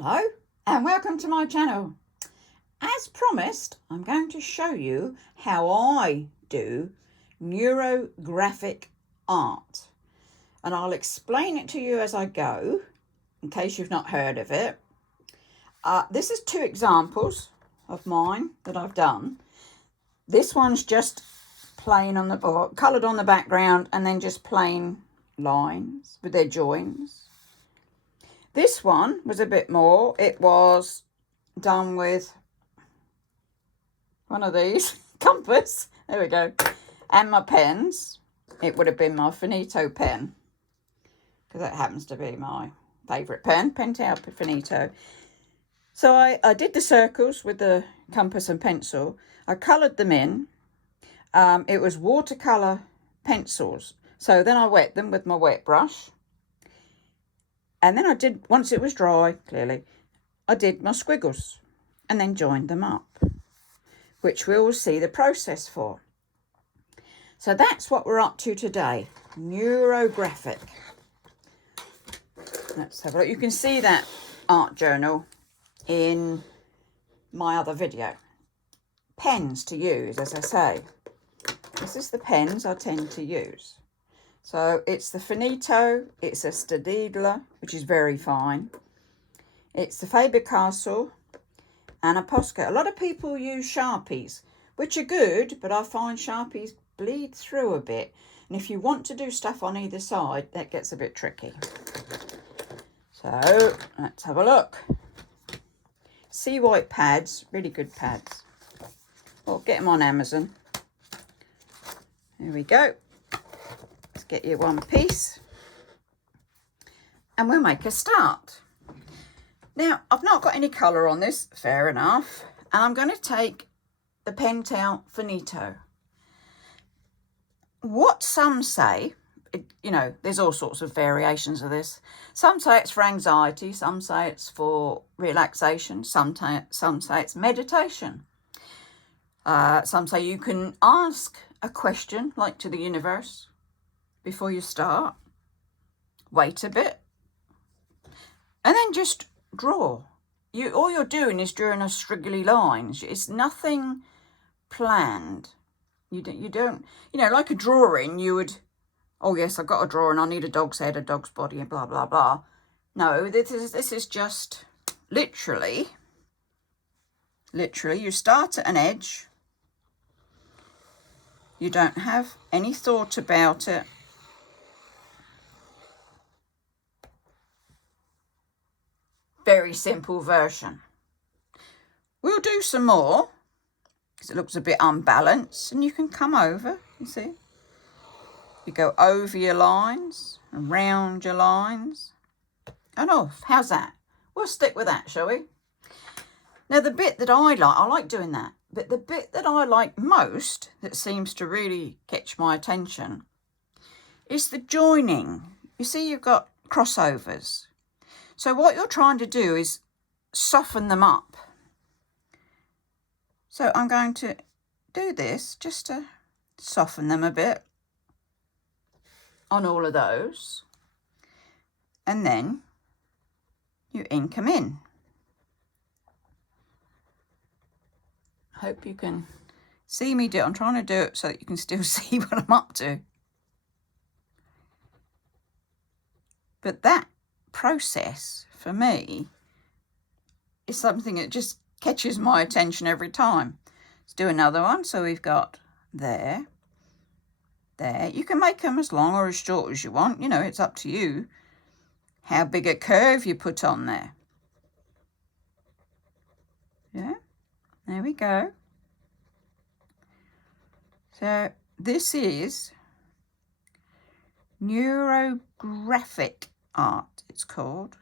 Hello and welcome to my channel. As promised, I'm going to show you how I do neurographic art, and I'll explain it to you as I go in case you've not heard of it. This is two examples of mine that I've done. This one's just plain on the board, coloured on the background, and then just plain lines with their joins. This one was a bit more. It was done with one of these compass. There we go. And my pens. It would have been my Finito pen, because that happens to be my favourite pen, Pentel Finito. So I did the circles with the compass and pencil. I coloured them in. It was watercolour pencils. So then I wet them with my wet brush. And then I did, once it was dry, clearly, I did my squiggles and then joined them up, which we'll see the process for. So that's what we're up to today, neurographic. Let's have a look. You can see that art journal in my other video. Pens to use, as I say. This is the pens I tend to use. So it's the Finito, it's a Stedidler, which is very fine. It's the Faber-Castell and a Posca. A lot of people use Sharpies, which are good, but I find Sharpies bleed through a bit. And if you want to do stuff on either side, that gets a bit tricky. So let's have a look. Sea white pads, really good pads. Well, get them on Amazon. There we go. Get you one piece and we'll make a start. Now, I've not got any colour on this, fair enough, and I'm going to take the Pentel Finito. What some say, you know, there's all sorts of variations of this. Some say it's for anxiety, some say it's for relaxation, some say it's meditation. Some say you can ask a question, like to the universe, before you start, wait a bit, and then just draw. All you're doing is drawing a striggly lines. It's nothing planned. You don't, you know, like a drawing, you would, oh yes, I've got a drawing, I need a dog's head, a dog's body, and blah, blah, blah. No, this is just literally, you start at an edge. You don't have any thought about it. Very simple version. We'll do some more because it looks a bit unbalanced, and you can come over, you see. You go over your lines and round your lines and off. How's that? We'll stick with that, shall we? Now, the bit that I like doing that, but the bit that I like most, that seems to really catch my attention, is the joining. You see, you've got crossovers. So what you're trying to do is soften them up. So I'm going to do this just to soften them a bit on all of those. And then you ink them in. Hope you can see me do it. I'm trying to do it so that you can still see what I'm up to. But that process for me is something that just catches my attention every time. Let's do another one. So we've got there. You can make them as long or as short as you want. You know, it's up to you how big a curve you put on there. Yeah, there we go. So this is neurographic art, it's called.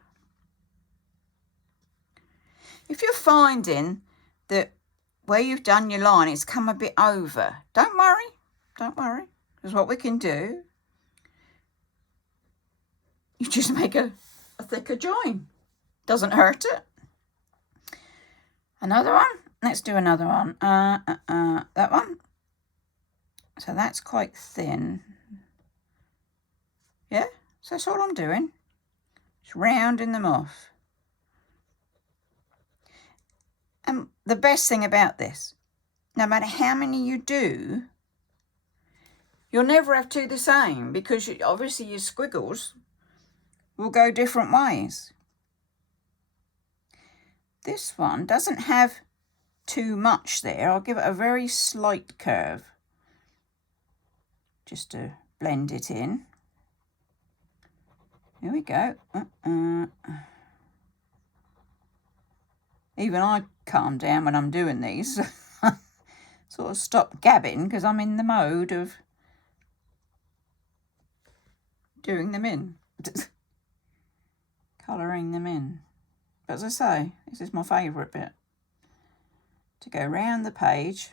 If you're finding that where you've done your line, it's come a bit over, don't worry, because what we can do, you just make a thicker join. Doesn't hurt it. Another one, let's do another one. That one. So that's quite thin. Yeah, so that's all I'm doing. Just rounding them off. And the best thing about this, no matter how many you do, you'll never have two the same, because obviously your squiggles will go different ways. This one doesn't have too much there. I'll give it a very slight curve just to blend it in. Here we go. Even I calm down when I'm doing these. Sort of stop gabbing because I'm in the mode of doing them in. Colouring them in. But as I say, this is my favourite bit. To go round the page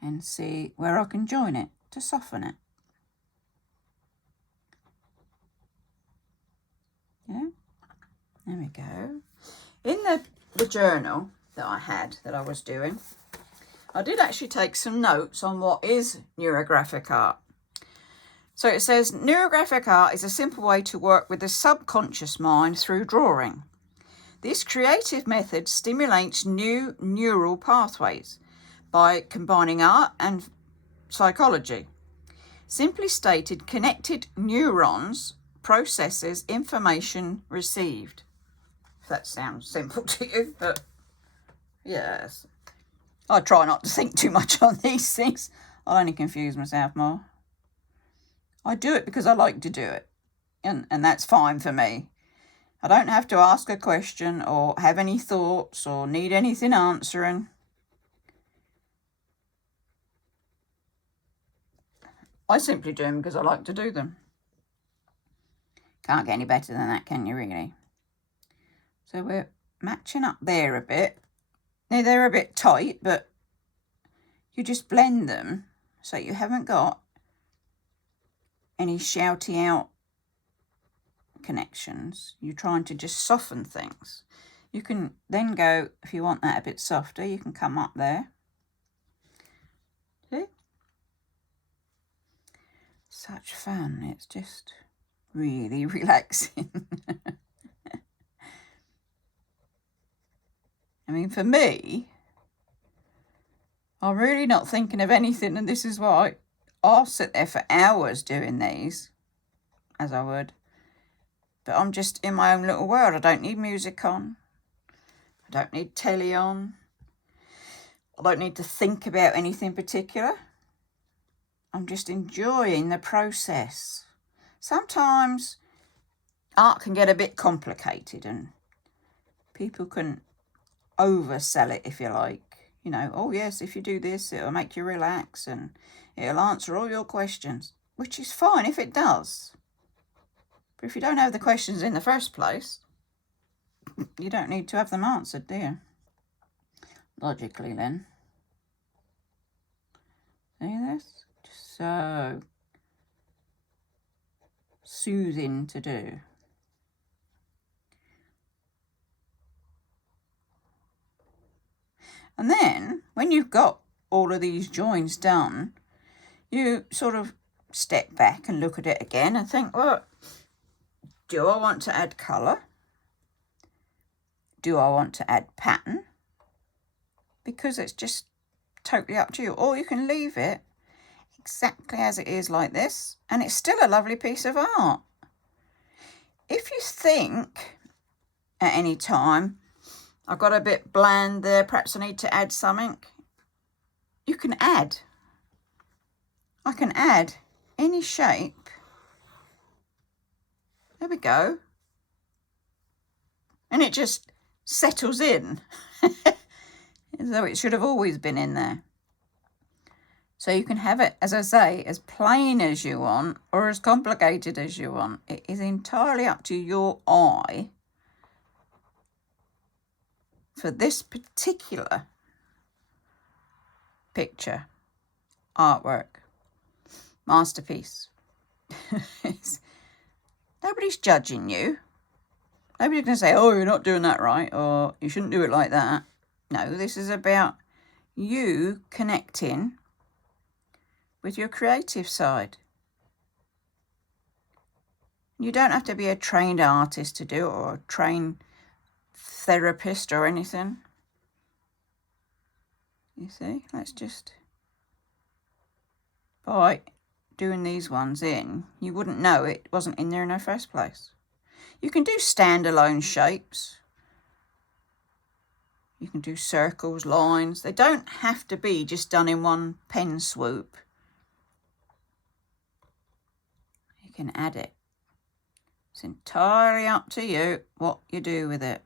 and see where I can join it to soften it. Yeah, there we go. In the journal that I was doing, I did actually take some notes on what is neurographic art. So it says, neurographic art is a simple way to work with the subconscious mind through drawing. This creative method stimulates new neural pathways by combining art and psychology. Simply stated, connected neurons processes information received. If that sounds simple to you, but yes. I try not to think too much on these things. I'll only confuse myself more. I do it because I like to do it, and that's fine for me. I don't have to ask a question or have any thoughts or need anything answering. I simply do them because I like to do them. Can't get any better than that, can you, really? So we're matching up there a bit. Now, they're a bit tight, but you just blend them so you haven't got any shouty out connections. You're trying to just soften things. You can then go, if you want that a bit softer, you can come up there. See? Such fun. It's just really relaxing. I mean, for me, I'm really not thinking of anything, and this is why I'll sit there for hours doing these, as I would. But I'm just in my own little world. I don't need music on. I don't need telly on. I don't need to think about anything particular. I'm just enjoying the process. Sometimes art can get a bit complicated and people can oversell it, if you like. You know, oh yes, if you do this, it'll make you relax and it'll answer all your questions, which is fine if it does. But if you don't have the questions in the first place, you don't need to have them answered, do you? Logically, then. See this? Just so soothing to do. And then, when you've got all of these joins done, you sort of step back and look at it again and think, well, do I want to add colour? Do I want to add pattern? Because it's just totally up to you. Or you can leave it exactly as it is like this, and it's still a lovely piece of art. If you think at any time, I've got a bit bland there, perhaps I need to add something, you can add. I can add any shape. There we go. And it just settles in as though it should have always been in there. So you can have it, as I say, as plain as you want or as complicated as you want. It is entirely up to your eye for this particular picture, artwork, masterpiece. Nobody's judging you. Nobody's going to say, oh, you're not doing that right, or you shouldn't do it like that. No, this is about you connecting with your creative side. You don't have to be a trained artist to do it, or a trained therapist or anything. You see, let's just, by doing these ones in, you wouldn't know it wasn't in there in the first place. You can do standalone shapes. You can do circles, lines. They don't have to be just done in one pen swoop. You can add it. It's entirely up to you what you do with it.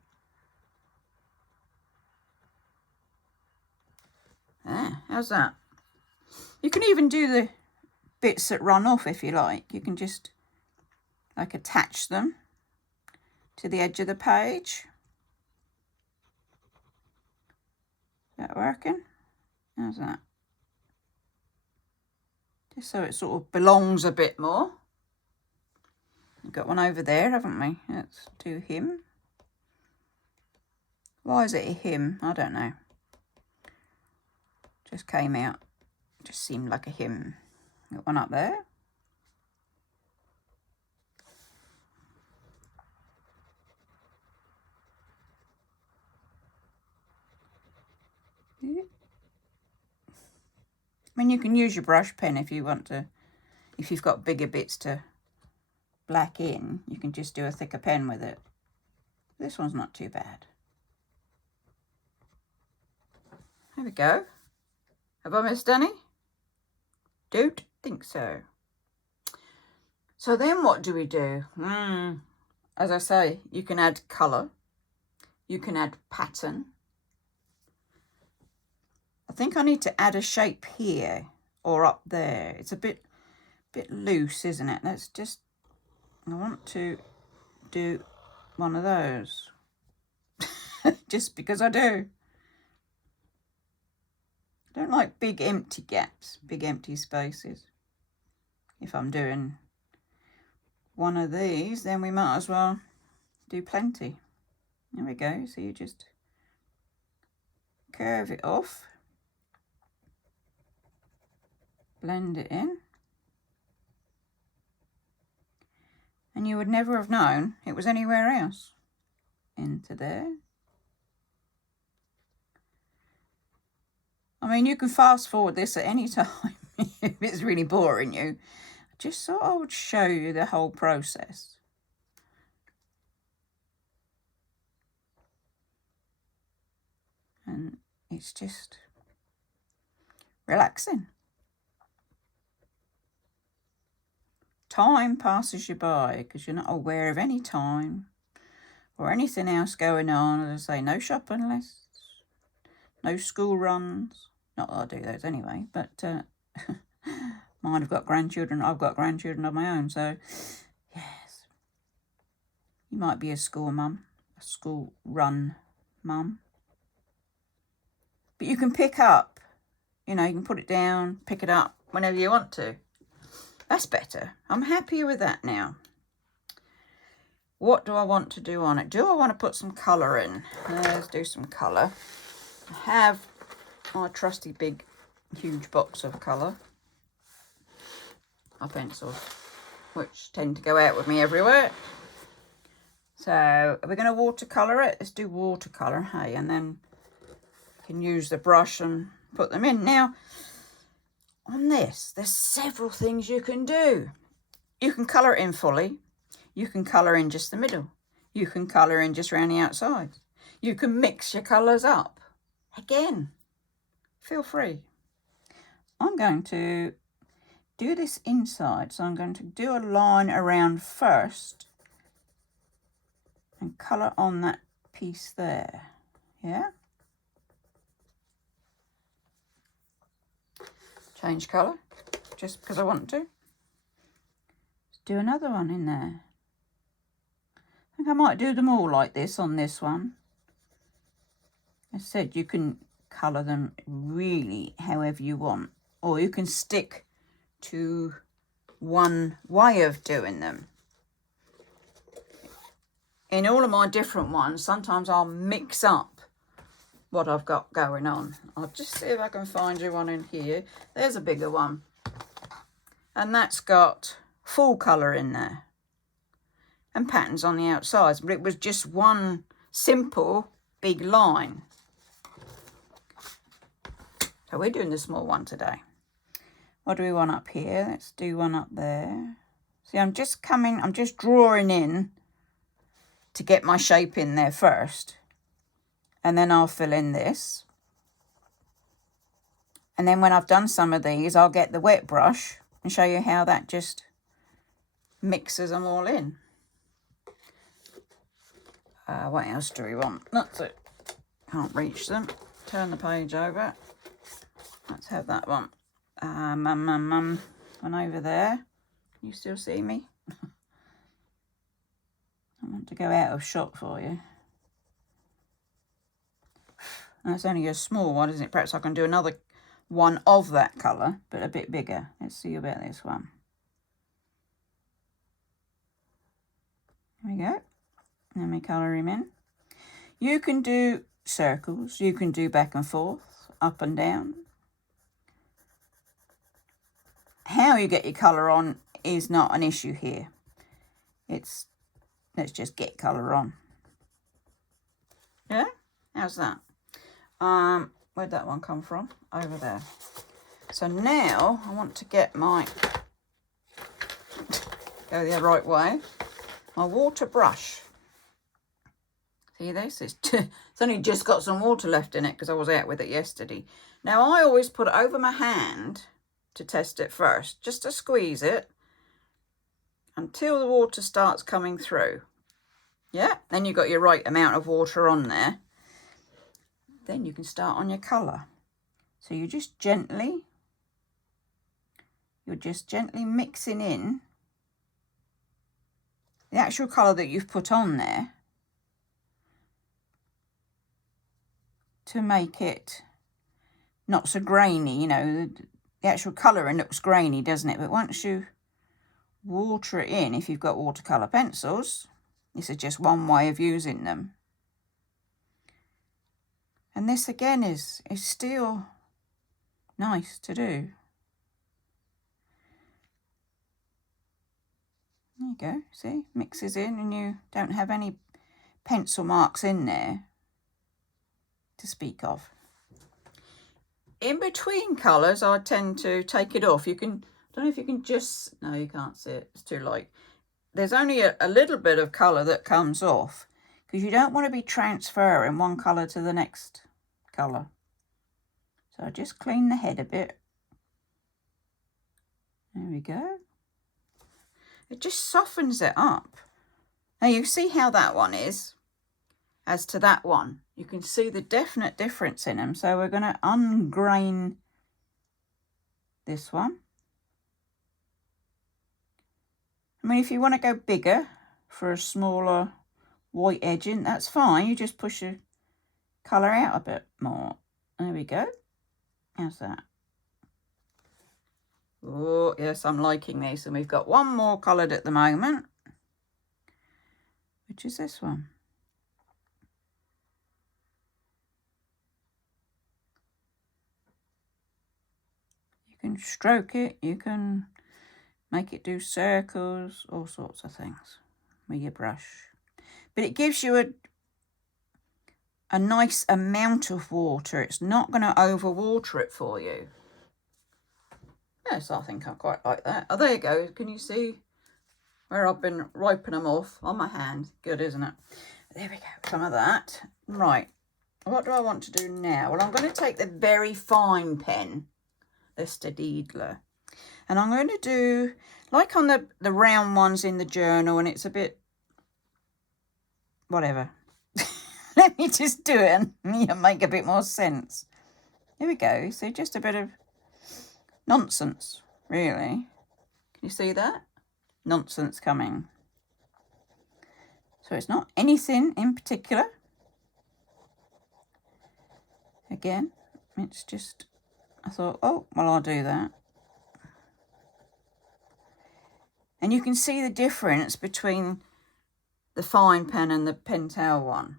How's that? You can even do the bits that run off if you like. You can just like attach them to the edge of the page. Is that working? How's that? Just so it sort of belongs a bit more. We've got one over there, haven't we? Let's do him. Why is it a him? I don't know. Just came out. Just seemed like a him. Got one up there. Yeah. I mean, you can use your brush pen if you want to. If you've got bigger bits to black in, you can just do a thicker pen with it. This one's not too bad. There we go. Have I missed any? Don't think so. So then what do we do? As I say, you can add colour. You can add pattern. I think I need to add a shape here or up there. It's a bit loose, isn't it? Let's just, I want to do one of those. Just because I do. I don't like big empty gaps, big empty spaces. If I'm doing one of these, then we might as well do plenty. There we go. So you just curve it off, blend it in, and you would never have known it was anywhere else. Into there. I mean, you can fast forward this at any time if it's really boring you. I just thought I would show you the whole process. And it's just relaxing. Time passes you by because you're not aware of any time or anything else going on. As I say, no shopping lists, no school runs. Not that I do those anyway, but mine have got grandchildren. I've got grandchildren of my own, so yes. You might be a school mum, a school run mum. But you can pick up, you know, you can put it down, pick it up whenever you want to. That's better. I'm happier with that now. What do I want to do on it? Do I want to put some colour in? Let's do some colour. I have my trusty big huge box of colour, my pencils, which tend to go out with me everywhere. So are we going to watercolour it? Let's do watercolour, hey, and then you can use the brush and put them in. Now on this, there's several things you can do. You can colour it in fully, you can colour in just the middle, you can colour in just around the outside, you can mix your colours up. Again, feel free. I'm going to do this inside, so I'm going to do a line around first and colour on that piece there. Yeah? Change colour, just because I want to. Let's do another one in there. I think I might do them all like this on this one. As I said, you can colour them really however you want, or you can stick to one way of doing them. In all of my different ones, sometimes I'll mix up what I've got going on. I'll just see if I can find you one in here. There's a bigger one, and that's got full colour in there and patterns on the outsides, but it was just one simple big line. So we're doing the small one today. What do we want up here? Let's do one up there. See, I'm just drawing in to get my shape in there first. And then I'll fill in this. And then when I've done some of these, I'll get the wet brush and show you how that just mixes them all in. What else do we want? That's it. Can't reach them. Turn the page over. Let's have that one. One over there. You still see me? I want to go out of shot for you. That's only a small one, isn't it? Perhaps I can do another one of that colour, but a bit bigger. Let's see about this one. There we go. Let me colour him in. You can do circles. You can do back and forth, up and down. How you get your colour on is not an issue here. Let's just get colour on. Yeah? How's that? Where'd that one come from? Over there. So now I want to get my, go the right way, my water brush. See this? It's only just got some water left in it because I was out with it yesterday. Now I always put it over my hand to test it first, just to squeeze it until the water starts coming through. Yeah, then you've got your right amount of water on there. Then you can start on your colour. So you're just gently mixing in the actual colour that you've put on there to make it not so grainy. You know, the actual colouring looks grainy, doesn't it? But once you water it in, if you've got watercolour pencils, this is just one way of using them. And this again is still nice to do. There you go, see, mixes in and you don't have any pencil marks in there to speak of. In between colours, I tend to take it off. You can, I don't know if you can just, no, you can't see it, it's too light. There's only a little bit of colour that comes off because you don't want to be transferring one colour to the next colour. So I just clean the head a bit. There we go. It just softens it up. Now you see how that one is as to that one. You can see the definite difference in them. So we're going to ungrain this one. I mean, if you want to go bigger for a smaller white edging, that's fine. You just push your colour out a bit more. There we go. How's that? Oh, yes, I'm liking this. And we've got one more coloured at the moment, which is this one. You can stroke it, you can make it do circles, all sorts of things with your brush. But it gives you a nice amount of water. It's not going to overwater it for you. Yes, I think I quite like that. Oh, there you go. Can you see where I've been wiping them off on my hand? Good, isn't it? There we go. Some of that. Right. What do I want to do now? Well, I'm going to take the very fine pen, the Stedidler, and I'm going to do, like on the round ones in the journal, and it's a bit, whatever. Let me just do it and make a bit more sense. Here we go. So just a bit of nonsense, really. Can you see that? Nonsense coming. So it's not anything in particular. Again, it's just, I thought, oh, well, I'll do that. And you can see the difference between the fine pen and the Pentel one.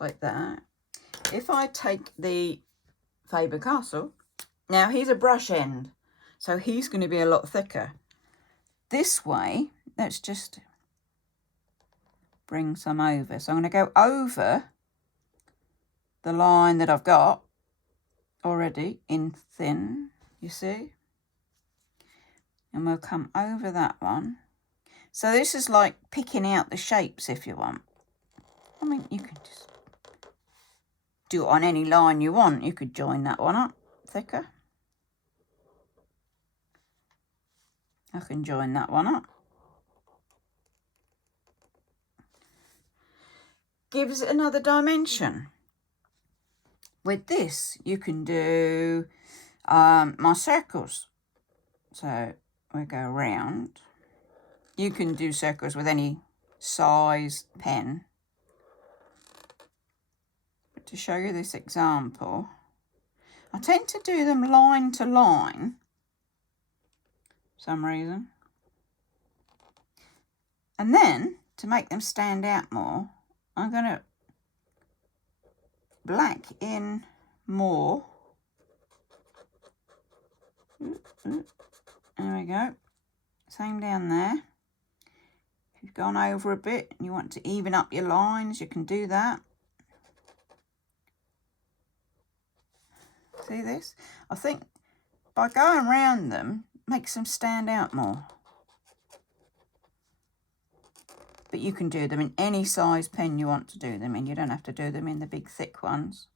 Like that. If I take the Faber-Castell, now he's a brush end, so he's going to be a lot thicker. This way, let's just bring some over. So I'm going to go over the line that I've got already in thin, you see? And we'll come over that one. So this is like picking out the shapes if you want. I mean, you can just do it on any line you want. You could join that one up thicker. I can join that one up. Gives it another dimension. With this, you can do my circles. So we go round. You can do circles with any size pen. But to show you this example, I tend to do them line to line for some reason. And then, to make them stand out more, I'm going to black in more. There we go. Same down there. If you've gone over a bit and you want to even up your lines, you can do that. See this? I think by going around them, makes them stand out more. But you can do them in any size pen you want to do them in. You don't have to do them in the big thick ones.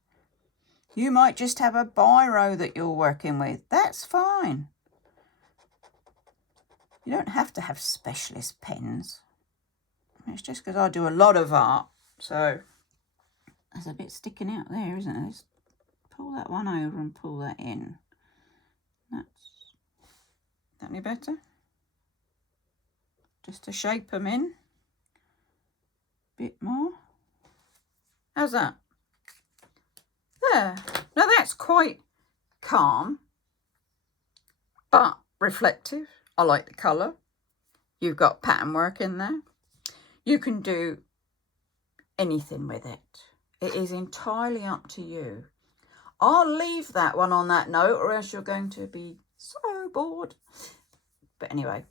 You might just have a biro that you're working with. That's fine. You don't have to have specialist pens. It's just because I do a lot of art. So there's a bit sticking out there, isn't it? Just pull that one over and pull that in. That's that any better? Just to shape them in a bit more. How's that? There. Now that's quite calm, but reflective. I like the colour. You've got pattern work in there. You can do anything with it. It is entirely up to you. I'll leave that one on that note, or else you're going to be so bored. But anyway,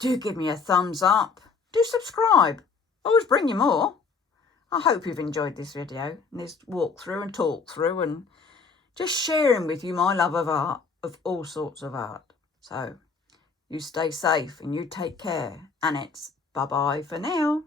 do give me a thumbs up. Do subscribe. Always bring you more. I hope you've enjoyed this video and this walk through and talk through and just sharing with you my love of art, of all sorts of art. So you stay safe and you take care. And it's bye-bye for now.